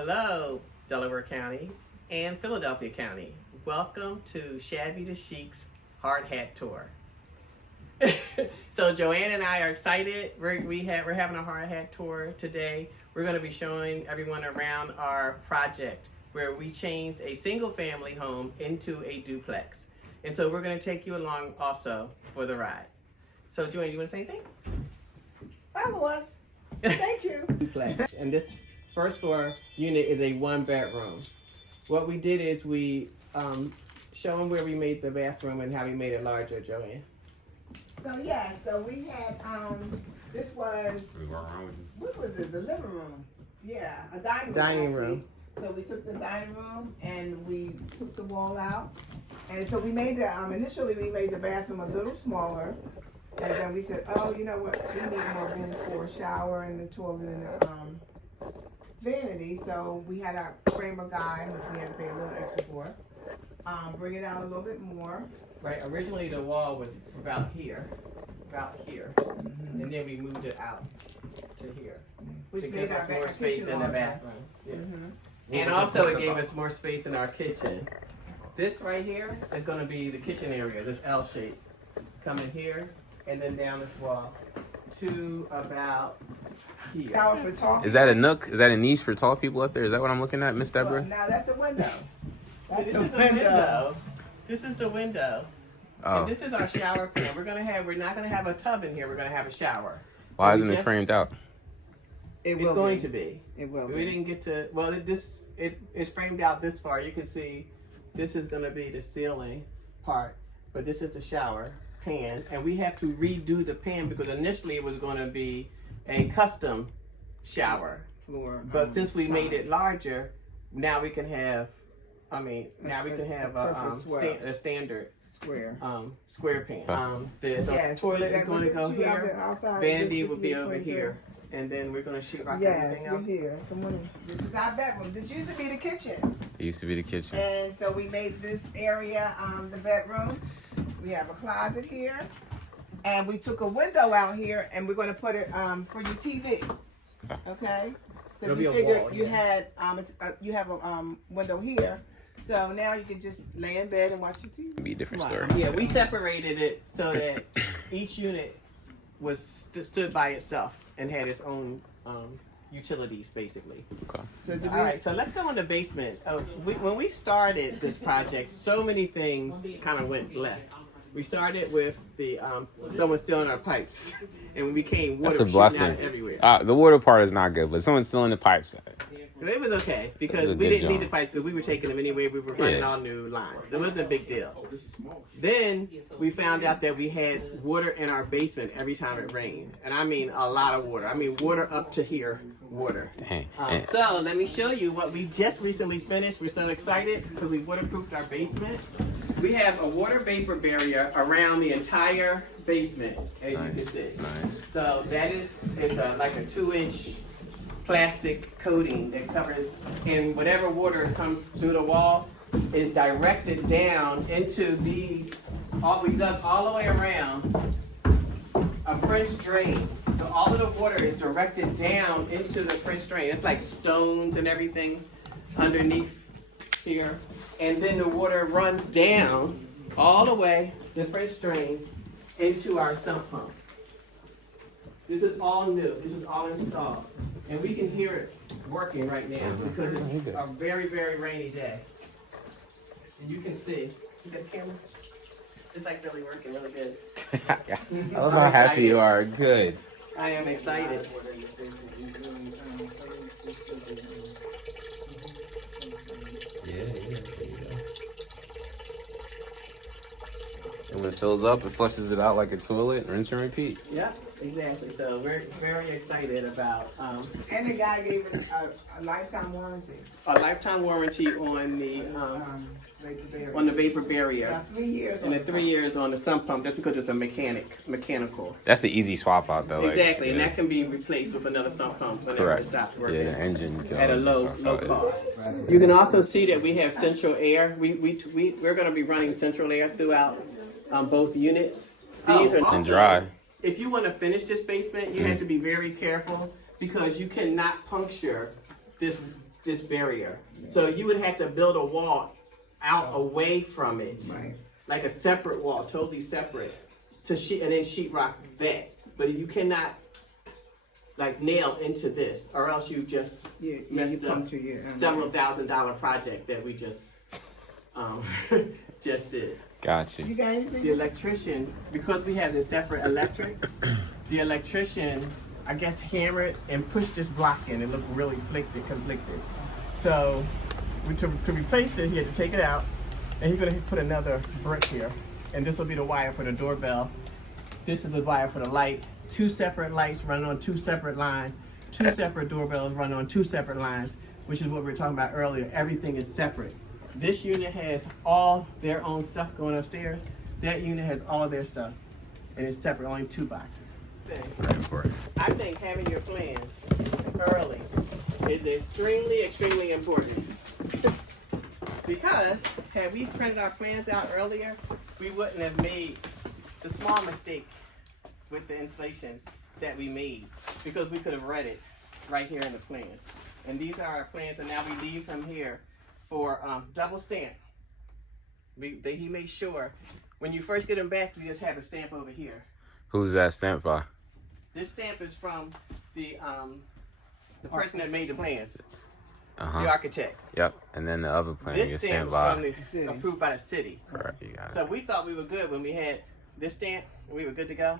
Hello, Delaware County and Philadelphia County. Welcome to Shabby to Chic's Hard Hat Tour. So Joanne and I are excited. We're having a hard hat tour today. We're going to be showing everyone around our project where we changed a single family home into a duplex. And so we're going to take you along also for the ride. So Joanne, you want to say anything? Follow us. Thank you. Duplex. And this first floor unit is a 1-bedroom. What we did is we show them where we made the bathroom and how we made it larger, Joanne. So we had this was what was this? The living room. Yeah, a dining room. So we took the dining room and we took the wall out, and so we made the initially we made the bathroom a little smaller, and then we said, oh, you know what, we need more room for a shower and the toilet and the vanity. So we had our framer guy, which we had to pay a little extra for, bring it out a little bit more. Right, originally the wall was about here, Mm-hmm. and then we moved it out to here. Which to made give us our more space kitchen in the larger. bathroom. Yeah. Mm-hmm. And also it gave us more space in our kitchen. This right here is going to be the kitchen area, this L shape. Coming here and then down this wall to about here. Power for tall. Is that a nook? Is that a niche for tall people up there? Is that what I'm looking at, Miss Deborah? Now that's the window. That's This the is the window. This is the window. Oh, And this is our shower pan. We're not gonna have a tub in here. We're gonna have a shower. why we isn't it just- framed out? It It's going to be. It will We be. didn't get to. Well, it's framed out this far. You can see this is gonna be the ceiling part, but this is the shower pan, and we have to redo the pan because initially it was going to be a custom shower, Floor. but since we made it larger, now we can have. Now we can have a standard Square. square pan. The Yes, toilet is that going to was go it. here. Outside, Vanity this will be is over right here, and then we're going to shoot rock Yes, everything we're else. here. Come on. This is our bedroom. This used to be the kitchen, It used to be the kitchen. and so we made this area the bedroom. We have a closet here, and we took a window out here, and we're going to put it for your TV. Okay. It'll Because be we a figured wall, you yeah. had you have a window here, so now you can just lay in bed and watch your TV. Be a different Right. story. Yeah, we separated it so that each unit was stood by itself and had its own utilities, basically. Okay. So do All right, so let's go in the basement. When we started this project, so many things kind of went left. We started with the someone stealing our pipes, and we became water That's a shooting blessing. out everywhere. The water part is not good, but someone's still in the pipes. It was okay because It was a we good didn't need job. the pipes because we were taking them anyway. We were running Yeah. all new lines. It wasn't a big deal. Then we found out that we had water in our basement every time it rained. And I mean a lot of water. I mean water up to here, water. Dang. So let me show you what we just recently finished. We're so excited because we waterproofed our basement. We have a water vapor barrier around the entire basement, as you can Nice. see. Nice. So that is like a 2-inch plastic coating that covers, and whatever water comes through the wall is directed down into these. We dug all the way around a French drain. So all of the water is directed down into the French drain. It's like stones and everything underneath here. And then the water runs down all the way, the French drain, into our sump pump. This is all new. This is all installed. And we can hear it working right now because it's a very, very rainy day. And you can see. You got the camera? It's like really working really good. I love how happy you are. Good. I am excited. And when it fills up, it flushes it out like a toilet. Rinse and repeat. Yeah, exactly. So we're very excited about And the guy gave us a lifetime warranty. a lifetime warranty on the vapor barrier. Now 3 years. And the 3 years on the sump pump, that's because it's a mechanical. That's an easy swap out though. Exactly, and yeah. that can be replaced with another sump pump whenever Correct. it stops Yeah, working the engine at a low cost. You can also see that we have central air. We're going to be running central air throughout both units. These are And dry. If you want to finish this basement, you have to be very careful because you cannot puncture this this barrier. So you would have to build a wall out away from it, Right. like a separate wall, totally separate, and then sheetrock that. But you cannot like nail into this, or else you just messed up several $1,000 project that we just just did. Gotcha. You got anything? The electrician, because we have this separate electric, the electrician, I guess, hammered and pushed this block in. It looked really conflicted. So to replace it, he had to take it out, and he's gonna put another brick here. And this will be the wire for the doorbell. This is the wire for the light. 2 separate lights running on 2 separate lines. 2 separate doorbells running on 2 separate lines, which is what we were talking about earlier. Everything is separate. This unit has all their own stuff going upstairs. That unit has all of their stuff, and it's separate, only 2 boxes. Very important. I think having your plans early is extremely, extremely important. Because had we printed our plans out earlier, we wouldn't have made the small mistake with the installation that we made, because we could have read it right here in the plans. And these are our plans, and now we leave them here for double stamp. He made sure when you first get them back, you just have a stamp over here. Who's that stamp by? This stamp is from the person that made the plans, Uh-huh. the architect. Yep. And then the other plan This gets stamp stamped is by. from the, approved by the city. Correct. You got it. So we thought we were good when we had this stamp, and we were good to go.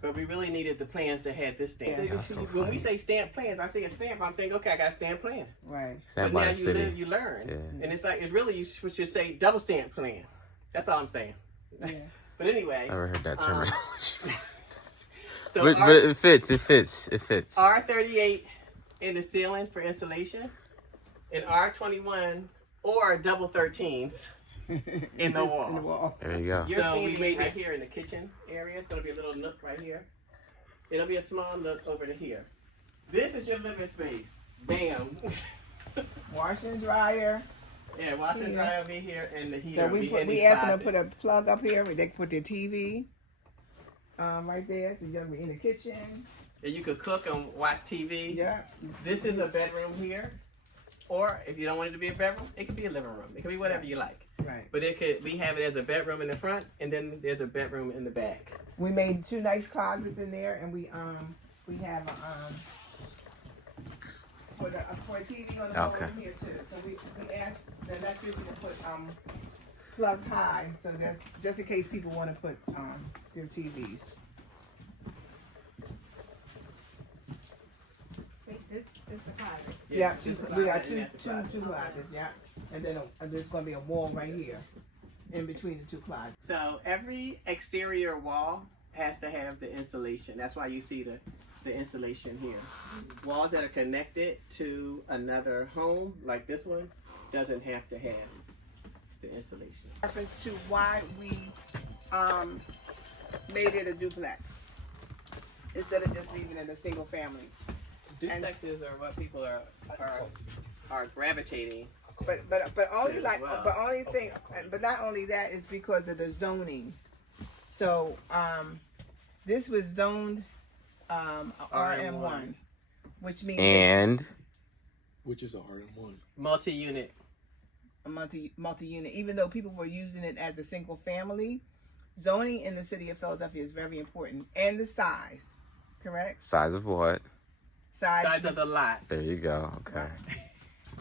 But we really needed the plans that had this stamp. Yeah, that's so When funny. we say stamp plans, I see a stamp, I'm thinking, okay, I got a stamp plan. Right. Stamped But by now the you city. live, you learn. Yeah. And it's like, it's really, you should say double stamp plan. That's all I'm saying. Yeah. But anyway. Never heard that terminology. So but it fits. It fits. It fits. R38 in the ceiling for insulation, and R21 or double 13s in the wall. In the wall. There you go. So we made it here in the kitchen area. It's going to be a little nook right here. It'll be a small nook over to here. This is your living space. Bam. Washer and dryer. Yeah, wash and dryer will be here, and the heater So will be in these we asked them to put a closets. plug up here where they can put their TV. Right there. So you're gonna be in the kitchen. And you could cook and watch TV. Yeah. This is a bedroom here. Or if you don't want it to be a bedroom, it could be a living room. It could be whatever you like. Right. But we have it as a bedroom in the front, and then there's a bedroom in the back. We made 2 nice closets in there, and we have for a TV on the wall Okay. in here too. So we asked the electrician to put plugs high, so that just in case people want to put their TVs. It's the closet. Yeah, just a we got closet, two and that's a closet. closets. Yeah, and then there's gonna be a wall right here, in between the 2 closets. So every exterior wall has to have the insulation. That's why you see the insulation here. Walls that are connected to another home, like this one, doesn't have to have the insulation. Reference to why we made it a duplex instead of just leaving it a single family. Duplexes are what people are gravitating. But only As like well. but only thing but not only that is because of the zoning. So this was zoned RM1, which means And Which is a RM1. Multi-unit. a multi-unit. Even though people were using it as a single family, zoning in the city of Philadelphia is very important, and the size, correct? size of what? Size of the lot. There you go. Okay.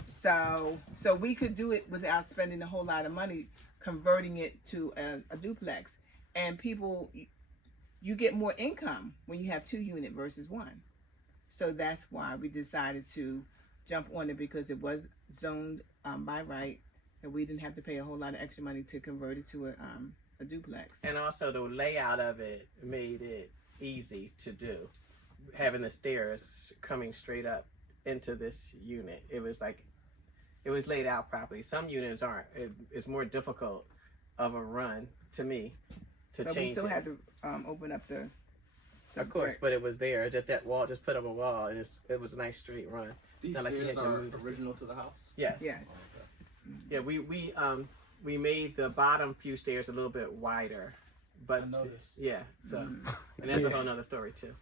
So we could do it without spending a whole lot of money converting it to a duplex, and people, you get more income when you have 2 unit versus 1. So that's why we decided to jump on it, because it was zoned by right, and we didn't have to pay a whole lot of extra money to convert it to a duplex. And also the layout of it made it easy to do. Having the stairs coming straight up into this unit. It was laid out properly. Some units aren't. It's more difficult of a run to me to But change we still it. had to open up the Of course, brick. but it was there. Just that wall, just put up a wall, and it was a nice straight run. These Not like you stairs had to are move the original to the house? Yes. Yes. Yeah, we made the bottom few stairs a little bit wider, but I noticed. yeah. So, and that's a whole nother story too.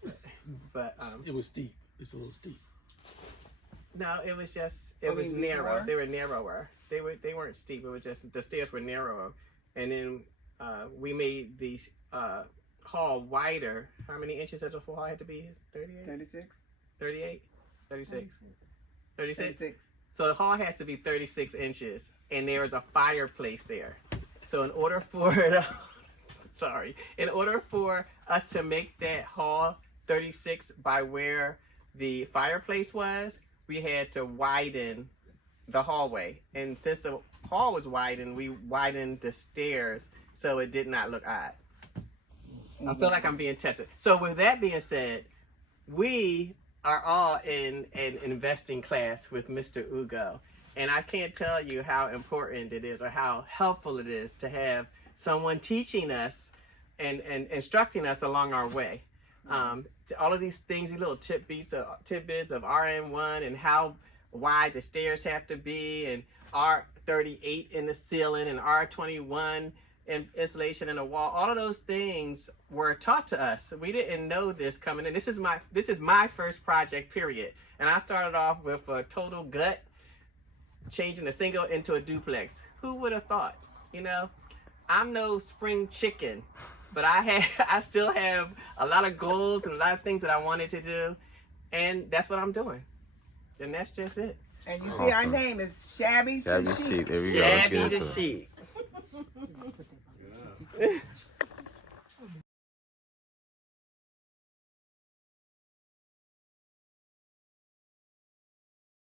But It was steep. It's a little steep. No, it was just it I was mean, narrow. before? They were narrower. They weren't steep. It was just the stairs were narrower, and then we made the hall wider. How many inches does the hall had to be? 38? 36? 38? 36? 36? 36. So the hall has to be 36 inches, and there is a fireplace there. So in order for in order for us to make that hall 36 by where the fireplace was, we had to widen the hallway. And since the hall was widened, we widened the stairs so it did not look odd. I feel like I'm being tested. So with that being said, we are all in an investing class with Mr. Ugo. And I can't tell you how important it is or how helpful it is to have someone teaching us and instructing us along our way. All of these things, these little tidbits of RM1 and how wide the stairs have to be, and R38 in the ceiling and R21 in insulation in the wall. All of those things were taught to us. We didn't know this coming in. This is my first project, period. And I started off with a total gut, changing a single into a duplex. Who would have thought? You know, I'm no spring chicken, but I still have a lot of goals and a lot of things that I wanted to do, and that's what I'm doing. And that's just it. And you see, our name is Shabby to Shabby Chic. Chic. There we go. Let's Shabby get to into it. chic.